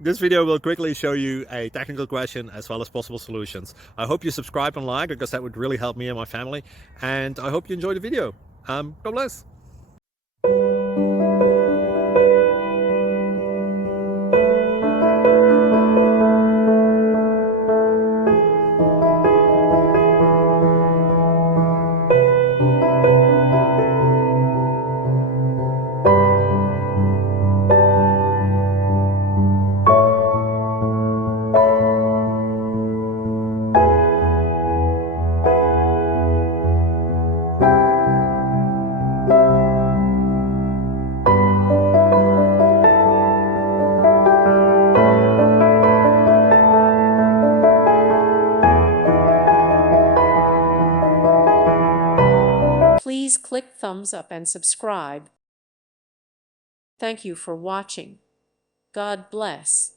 This video will quickly show you a technical question as well as possible solutions. I hope you subscribe and like because that would really help me and my family. And I hope you enjoy the video. God bless. Please click thumbs up and subscribe. Thank you for watching. God bless.